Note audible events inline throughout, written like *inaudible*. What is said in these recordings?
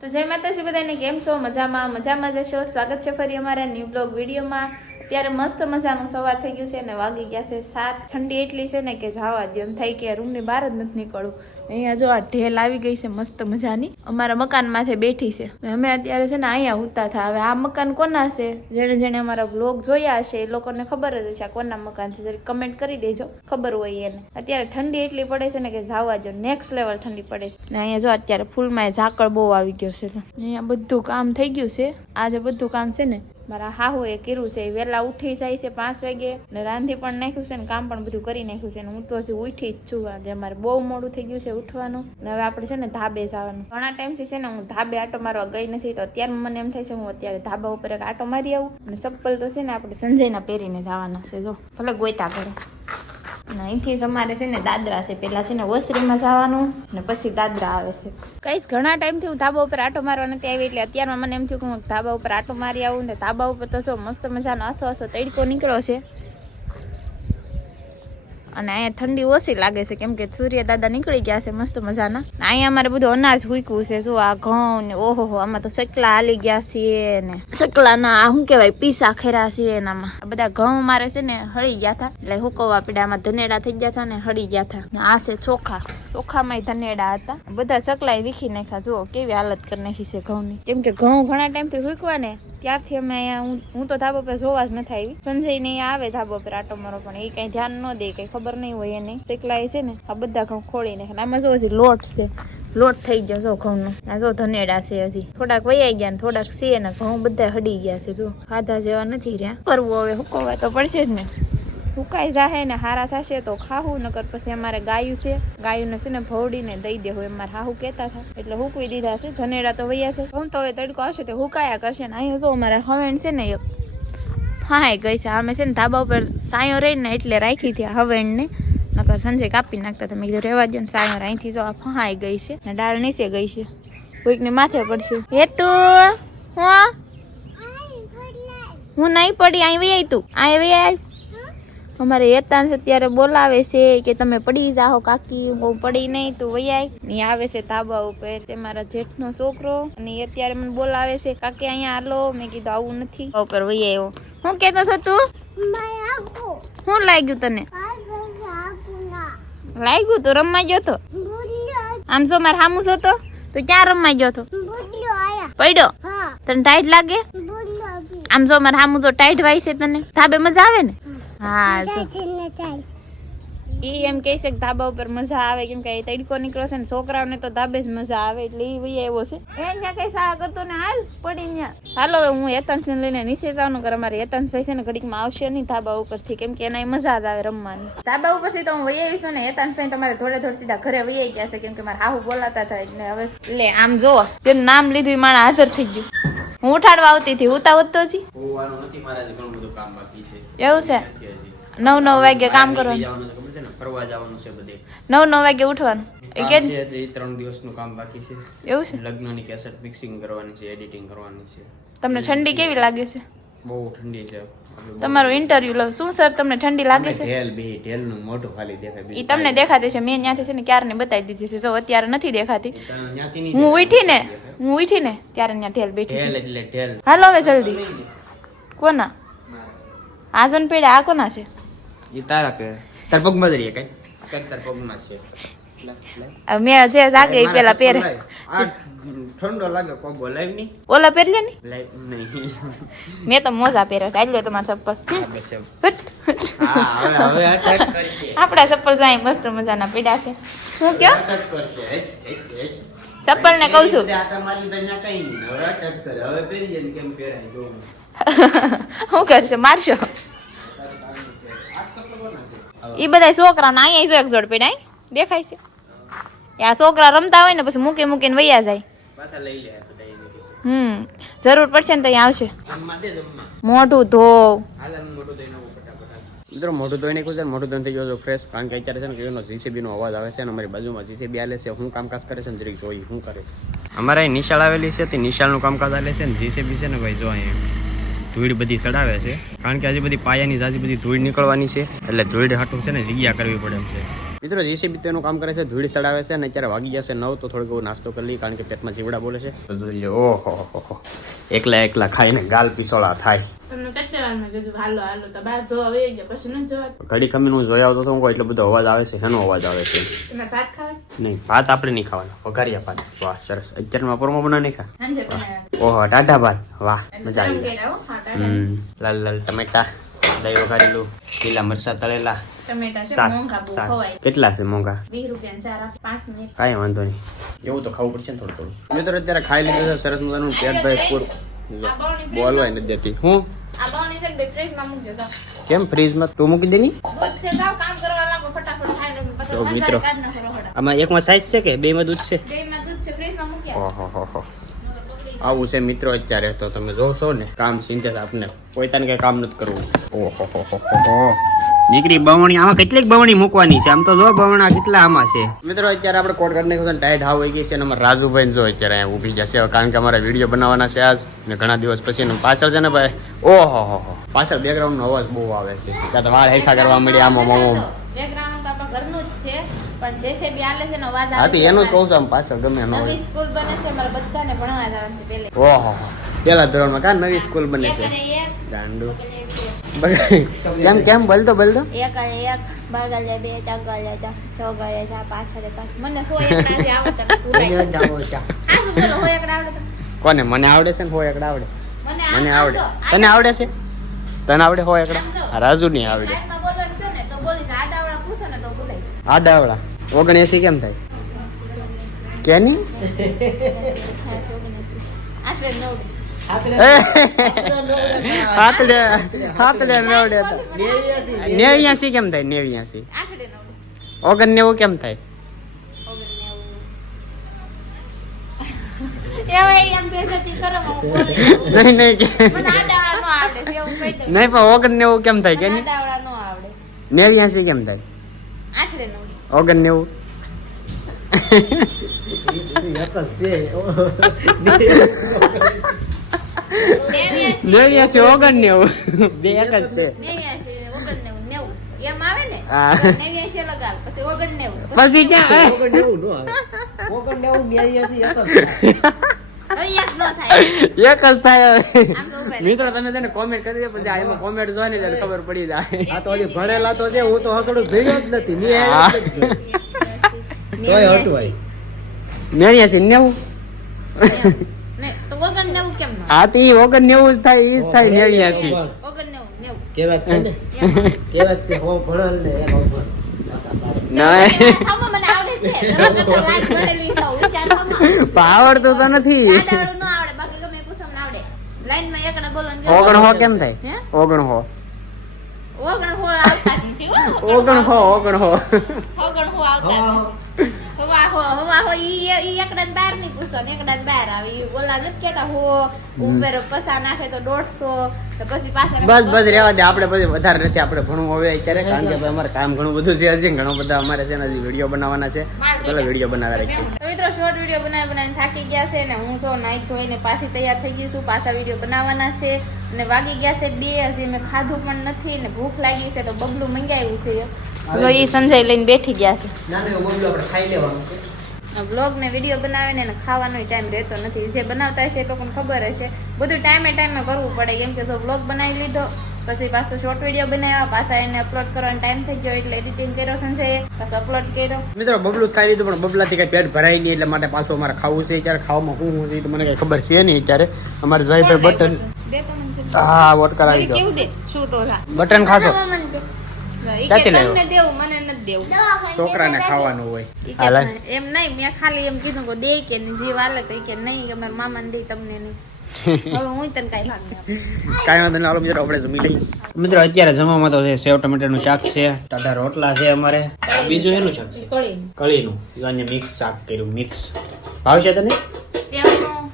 તો જય માતાજી બધાને કેમ છો? મજામાં મજામાં જશો સ્વાગત છે ફરી અમારા ન્યૂ બ્લોગ વિડીયોમાં. અત્યારે મસ્ત મજાનું સવાર થઈ ગયું છે અને વાગી ગયા છે સાત. ઠંડી એટલી છે ને કે જવા દે એમ થાય કે રૂમની બહાર જ નથી નીકળવું. અહીંયા જો આ ઢેલ આવી ગઈ છે મસ્ત મજાની. અમારા મકાન માથે બેઠી છે. અમે અત્યારે છે ને અહીંયા ઉતા થા. હવે આ મકાન કોના છે? જેણે જેણે અમારા બ્લોગ જોયા હશે એ લોકોને ખબર જ હશે આ કોના મકાન છે. કમેન્ટ કરી દેજો. ખબર હોય એને. અત્યારે ઠંડી એટલી પડે છે ને કે જવા દો નેક્સ્ટ લેવલ ઠંડી પડે છે. ને અહીંયા જો અત્યારે ફૂલમાં ઝાકળ બહુ આવી ગયો છે. અહીંયા બધું કામ થઈ ગયું છે. આજે બધું કામ છે ને મારા હાહુ એ કર્યું છે. વહેલા ઉઠી જાય છે પાંચ વાગે ને રાંધી પણ નાખ્યું છે ને કામ પણ બધું કરી નાખ્યું છે ને હું તો હજી ઉઠી જ છું. આજે મારે બહુ મોડું થઈ ગયું છે ઉઠવાનું ને હવે આપણે છે ને ધાબે જવાનું. ઘણા ટાઈમથી છે ને હું ધાબે આટો મારવા ગઈ નથી તો અત્યારે મને એમ થાય છે હું અત્યારે ધાબા ઉપર એક આટો મારી આવું. અને ચપ્પલ તો છે ને આપણે સંજયના પહેરીને જવાના છે. જો, ભલે ગોયતા કરે અહીંથી અમારે છે ને દાદરા છે. પેલા છે ને વસરીમાં જવાનું ને પછી દાદરા આવે છે. કઈશ ઘણા ટાઈમથી હું ધાબા ઉપર આટો મારવા નથી આવી, એટલે અત્યારમાં મને એમ થયું કે હું ધાબા ઉપર આટો મારી આવું ને ધાબા ઉપર તો જો મસ્ત મજાનો આસો આસો તડકો નીકળ્યો છે. અને અહીંયા ઠંડી ઓછી લાગે છે. કેમ કે સૂર્ય દાદા નીકળી ગયા છે મસ્ત મજાના. અહીંયા અમારે બધું અનાજ હુકવું છે. જો આ ઘઉં ને ઓહો આમાં તો સકલા હાલી ગયા છે ને. સકલાના આ શું કહેવાય, પીસા ખેરા છે એનામાં. બધા ઘઉં મારે છે ને હળી ગયા હતા. એટલે હુકવવા પીડા, આમાં ધનેડા થઈ ગયા હતા ને હળી ગયા હતા. આ છે ચોખા. ચોખામાં ધનેડા હતા. બધા ચકલાએ વીખી નાખ્યા. જુઓ, કેવી હાલત કરી નાખી છે ઘઉંની. કેમ કે ઘઉં ઘણા ટાઈમથી હુકવા ને, ત્યારથી અમે અહીંયા હું તો ધાબો પર જોવા જ નથી આવી. સંજય ને આવે ધાબો પર આટો મારો પણ એ કઈ ધ્યાન ન દે, કઈ ખબર નહીં હોય એને. ચકલા છે ને, આ બધા ઘઉં ખોળી નાખે. આમાં જો હજી લોટ છે. લોટ થઈ ગયો જો ઘઉંનો. આ જો ધનેડા છે હજી. થોડાક વૈયા ગયા ને થોડાક છે ને ઘઉં બધા હડી ગયા છે જો. ખાધા જેવા નથી રહ્યા. કરવું હવે હુકવવા તો પડશે જ ને. સુકાઈ જાહે ને હારા થશે તો ખાવું નકર પછી અમારે ગાયું છે. ગાયું છે ને ભવડીને દઈ દેવું એમ મારે હાહુ કહેતા હતા. એટલે હુકવી દીધા છે. ધનેડા તો વૈયા છે. ઘઉં તો હવે તડકો હશે તો હુકાયા કરશે ને. અહીંયા જો અમારે હવેણ છે ને એક હા ગઈ છે. અમે છે ને ધાબા ઉપર સાયો રહીને એટલે રાખી હતી હવે એને નકર સંજય કાપી નાખતા તમે કીધું રહેવા દે ને સાયો અહીંથી જો આ ફહાઈ ગઈ છે. ને ડાળ નીચે ગઈ છે. કોઈકને માથે પડશે. હે? તું હું હું નહીં પડી અહીં વઈ તું. અહીં વઈ આવ અમારે હેતાંશ અત્યારે બોલાવે છે કે તમે પડી જાઓ કાકી હું પડી નહીં તું વૈયાયની આવે છે ધાબા ઉપર. તે મારા જેઠનો છોકરો અને અત્યારે મને બોલાવે છે કાકી અહીંયા હાલો. મેં કીધું આવું નથી. ઉપર આવ્યો હું કેતો હતો તું? શું લાગ્યું તને? લાગ્યું તો? રમવા ગયો તો? આમ જો મારે સામું જોતો તું? ક્યાં રમવા ગયો તો? પડ્યો? તને ટાઈટ લાગે? આમ જો મારે સામું જો ટાઈટ વાય છે તને? ધાબે મજા આવે ને? હા ઈ એમ કહી છે કે ધાબા ઉપર મજા આવે કેમ કે તડકો નીકળો છે ને છોકરાઓને તો ધાબે જ મજા આવે એટલે ઈ ભાઈ એવો છે. એ ત્યાં કઈ સારા કરતો ને હાલ પડી ત્યાં હાલો હવે હું હેતાંશ ને લઈને નીચે જવાનું કર અમારે હેતાંશ ભાઈ છે ને ઘડીકમાં આવશે નહીં ધાબા ઉપરથી કેમ કે એના મજા જ આવે રમવાની. ધાબા ઉપરથી તો હું વઈ આવીશું ને હેતાંશ ભાઈ તમારે થોડે થોડે સીધા ઘરે વઈ આવી ગયા છે કેમ કે મારા હાહુ બોલાતા હતા એટલે હવે લે આમ જો તેનું નામ લીધું એ માણસ હાજર થઈ ગયું. હું ઉઠાડવા આવતી હતી ઉતા ઉતતો જી? નથી મારા ઘણું બધું કામ બાકી એવું છે? નવ નવ વાગે કામ કરવાનું. ફરવા જવાનું છે બધે. નવ નવ વાગે ઉઠવાનું. ત્રણ દિવસનું કામ બાકી છે. એવું છે? લગ્નની કેસેટ મિક્સિંગ કરવાની છે એડિટિંગ કરવાની છે. તમને ઠંડી કેવી લાગે છે? બહુ ઠંડી છે. આપણે તમારું ઇન્ટરવ્યુ લો શું સર તમને ઠંડી લાગે છે? ઢેલ બે ઢેલનું મોઢું ખાલી દેખાય ઈ તમને દેખાતી છે. મેં ત્યાંથી છે ને ક્યારની બતાવી દીધી છે. જો અત્યારે નથી દેખાતી. હું. ઉઠી ને હું ઉઠી ને ત્યારે ત્યાં બેઠી ઢેલ એટલે ઢેલ. હાલો હવે જલ્દી. કોના? આઝન પેડે આ કોના છે? એ તારા પે તાર પગમાં જરીએ કઈ. કઈ તાર પગમાં છે. લે, લે. મેં જે જાગે પેલા પહેરે. ઠંડો લાગે કોઈ બોલાયની ઓલા પહેરલે ને? નહીં. મેં તો મોજા પહેર્યા ચાલ્યો લ્યો તમારા ચપ્પલ. આ બસ એમ. હટ. હા, હવે હવે અટક કરશે. આપણા ચપ્પલ જાય મસ્ત મજાના પીડા છે. શું કયો. ચપ્પલ ને કહું છું. અહીંયા. શું કરશે મારશો? એ બધા છોકરાઓને અહીંયા જો એક જોડ પીડા દેખાય છે એ આ છોકરા રમતા હોય ને પછી મૂકી મૂકીને વૈયા જાય પાછા લઈ લે આ બધા એને કીધું. હમ જરૂર પડશે ને ત્યાં આવશે. મોઢું ધોવ મિત્રો મોઢું ધોઈને કહું છે મોઢું ધોઈને થઈ ગયો ફ્રેશ કારણ કે અત્યારે છે ને કે એનો જીસીબી નો અવાજ આવે છે અને અમારી બાજુમાં જીસીબી આલે છે હું કામકાજ કરે છે ને જરીક જોઈ શું કરે છે અમારે નિશાળ આવેલી છે તે નિશાળનું કામકાજ આલે છે ને જીસીબી છે ને ભાઈ જો અહીં ધૂળ બધી ચડાવે છે. કારણ કે આજે બધી પાયાની જાજી બધી ધૂળ નીકળવાની છે. એટલે ધૂળ હાટું છે ને જગ્યા કરવી પડે એમ છે. મિત્રો જેસીબી તેનું કામ કરે છે ધૂળ ચડાવે છે અને અત્યારે વાગી જશે નવ તો થોડોક નાસ્તો કરી લઈએ કારણ કે પેટમાં જીવડા બોલે છે. ઓહો. એકલા એકલા ખાઈને ગાલ પીસોળા થાય. ઘડી ખમી હું જોયા આવતો હું કહું એટલો બધો અવાજ આવે છે એનો અવાજ આવે છે? નહીં ભાત આપણે નહીં ખાવાના વઘારિયા ભાત. વાહ સરસ. અત્યારમાં પરમાં બના નહીં ખા? ઓહો ટાટા ભાત. વાહ મજા આવી લાલ લાલ ટમેટા. દહીં વઘારેલું લીલા મરચા તળેલા. કેટલા છે મોંઘા? કાંઈ વાંધો નહીં. એવું તો ખાવું પડશે ને થોડું થોડું. મિત્રો અત્યારે ખાઈ લીધું છે સરસ મજાનું પેટ ભાઈ પૂર બોલવાય નથી દેતી. હું? આ બાવણી છે ને બે ફ્રીજમાં મૂકજો જાઓ. કેમ ફ્રીજમાં તું મૂકી દેની? તો મિત્રો. આમાં એકમાં સાઈઝ છે કે? બેમાં દૂધ છે? દૂધ છે ફ્રીજમાં મૂક્યા. ઓહો હો હો આવું છે મિત્રો અત્યારે તો તમે જોશો ને કામ સિંધે આપને પોતાને કઈ કામ નથી કરવું. ઓહો હો હો હો હો. દીકરી બવણી આમાં કેટલીક બવણી મૂકવાની છે? આમ તો જો બવણા કેટલા આમાં છે? મિત્રો અત્યારે આપણે કોટ નાખ્યું ટાઈટ હાવ હોય ગઈ છે અને અમારા રાજુભાઈ જો અત્યારે અહીંયા ઊભી જશે કારણ કે અમારે વીડિયો બનાવવાના છે આજ ને ઘણા દિવસ પછી ને પાછળ છે ને ભાઈ. ઓહો હો હો. પાછળ બેકગ્રાઉન્ડ નો અવાજ બહુ આવે છે. ત્યાં તો વાળ હેઠા કરવા મળી આમ આમ આમ બેકગ્રાઉન્ડ ઘરનું જ છે. પણ જેસેબી આલે છે ને અવાજ હા તો એનું જ કહું છું આમ પાછળ ગમે એનો નવી સ્કૂલ બને છે મારા બધાને ભણવા જવાનું છે પેલે ઓહો પેલા ધોરણમાં કા નવી સ્કૂલ બને છે? અને કેમ કેમ બોલ તો બોલ તો એક અને એક બગલે બે ચગલે ચાર ચોગલે ચાર પાછળ પાંચ મને સો એક ના પૂરા તમે પૂરાય. આ શું બોલો હોય એક આવડે કોને મને આવડે છે ને હો એકડા આવડે? મને આવડે. તને આવડે છે? તને આવડે હો એકડા જો. રાજુ નહીં આવડે લાઈનમાં બોલવાનું કહો ને તો બોલીશ આડાવડા પૂછો ને તો આડા આવડા ઓગણએસી કેમ થાય? કેની? નેવ્યાસી. કેમ થાય? નેવ્યાસી. ઓગણ નેવું કેમ થાય? હું. નહીં નહીં નહીં પણ ઓગણ નેવું કેમ થાય કે નેવ્યાસી કેમ થાય? આઠડે નવ. ઓગણ નેવું. નેવ્યાસી. નેવ્યાસી ઓગણ નેવું. બે એક જ છે નેવ્યાસી ઓગણ નેવું નેવું. એમ આવે ને. નેવ્યાસી પછી ઓગણ નેવું. પછી ક્યાં? હવે યાદ ન થાય એક જ થાય. *laughs* જ થાય મિત્રો તમે છે ને કોમેન્ટ કરી દે પછી આ એમાં કોમેન્ટ જોઈ ને એટલે ખબર પડી જાય. આ તો હજી ભણેલા તો છે હું તો હસડું ભીડ્યો જ નથી મેં તોય હટવાય. નેવ્યાસી. નેવું? હા તો ઈ ઓગણ નેવું જ થાય ઈ જ થાય નેવ્યાસી. છે ને? છે હો ભણેલ ને એમ આવડતું તો નથી. ઓગણ હો કેમ થાય? ઓગણ હો. ઓગણ હો. ઓગણ હો ઓગણ હો. ઓગણ હો આવતા હો હવા હો ઈ ઈ એકડાને બારની પૂછો ને એકડાને બાર. આવે ઈ ઓલા નથી કેતા હો ઉપર પસા નાખે તો દોઢસો તો પછી પાછા બસ બસ રેવા દે આપણે પછી વધારે નથી આપણે ભણવું હવે અત્યારે કારણ કે ભાઈ અમારે કામ ઘણું બધું છે હજી ઘણું બધા અમારે છે ને વીડિયો બનાવવાના છે. પેલા વીડિયો બનાવવા રાખીએ. તો મિત્રો શોર્ટ વીડિયો બનાવી બનાવીને થાકી ગયા છે ને હું જો નાઈ ધોઈને પાછી તૈયાર થઈ ગઈ છું પાછા વીડિયો બનાવવાના છે અને વાગી ગયા છે બે હજી મેં ખાધું પણ નથી ને ભૂખ લાગી છે તો બબલું મંગાવ્યું છે. હવે એ સંજય લઈને બેઠી ગયા છે. ના એવું બબલું આપણે ખાઈ લેવાનું છે. બ્લોગ ને વીડિયો બનાવીને એને ખાવાનો ટાઈમ રહેતો નથી જે બનાવતા હશે એ લોકોને ખબર હશે બધું ટાઈમે ટાઈમે કરવું પડે કેમ કે જો બ્લોગ બનાવી લીધો પછી પાછો શોર્ટ વીડિયો બનાવ્યા પાછા એને અપલોડ કરવાનો ટાઈમ થઈ ગયો એટલે એડિટિંગ કર્યો સંજયે પાછો અપલોડ કર્યો મિત્રો બબલું ખાઈ લીધું પણ બબલાથી કઈ પેટ ભરાય નહીં એટલે માટે પાછું અમારે ખાવું છે ત્યારે ખાવામાં શું હું છે મને કઈ ખબર છે નહીં અત્યારે અમારે જયભાઈ બટન દે તો મને હા વોટ કરાવી દો કેવું દે શું તો બટન ખાશો ક્યાંથી લાવ્યો? છોકરાને ખાવાનું હોય. એમ નહીં મેં ખાલી એમ કીધું કે દે કે નહીં જીવ આલે તો કે નહીં કે મારા મામાને દે તમને નહીં. *laughs* હું તને કાંઈ ભાગ કાંઈ વાંધો નહીં મિત્રો આપણે જમી લઈએ. મિત્રો અત્યારે જમવામાં તો છે સેવ ટમેટાનું શાક છે ટાટા રોટલા છે અમારે. બીજું એનું શાક છે? કળીનું કળીનું મિક્સ શાક કર્યું મિક્સ ભાવશે તને?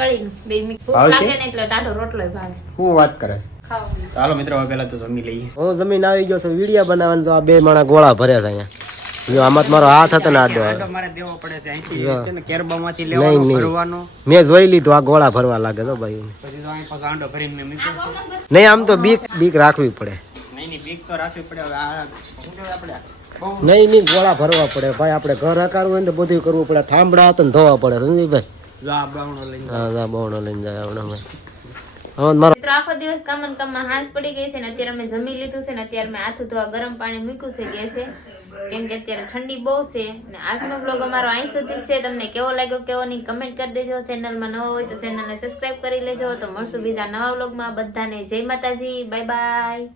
કળીનું. બે મિક્સ ભૂખ લાગે ને એટલે ટાઢો રોટલો ભાવે. શું વાત કરે છે? હાલો મિત્રો હવે પહેલા તો જમી લઈએ. હું જમીન આવી ગયો છું વીડિયો બનાવવાનું તો આ બે માણા ગોળા ભર્યા છે અહીંયા. જો આમાં મારો હાથ હતો ને આડો મારે દેવો પડે છે અહીંથી છે ને કેરબામાંથી નહીં, લેવાનો ભરવાનો. મેં જોઈ લીધું આ ગોળા ભરવા લાગે તો ભાઈ. પછી તો અહીં પાછો આંડો ભરીને મેં મૂક્યો નહીં આમ તો બીક બીક રાખવી પડે. નહીં નહીં બીક તો રાખવી પડે. હવે આ આપણે? નહીં નહીં ગોળા ભરવા પડે. ભાઈ આપણે ઘર હકારવું હોય ને તો બધું કરવું પડે. ઠામડા હતા ને ધોવા પડે સમજી આ બાવણો લઈને જાય. હમણાં મિત્રો આખો દિવસ કામમાં હાંસ પડી ગઈ છે ને અત્યારે મેં જમી લીધું છે ને અત્યારે મેં હાથું ધોવા ગરમ પાણી મૂક્યું છે ગેસે કેમ કે અત્યારે ઠંડી બહુ છે ને આજનો બ્લોગ અમારો અહીં સુધી છે. તમને કેવો લાગ્યો કેવો નહીં કમેન્ટ કરી દેજો. ચેનલમાં નવો હોય તો ચેનલને સબસ્ક્રાઇબ કરી લેજો. તો મળશું બીજા નવા બ્લોગમાં બધાને જય માતાજી. Bye bye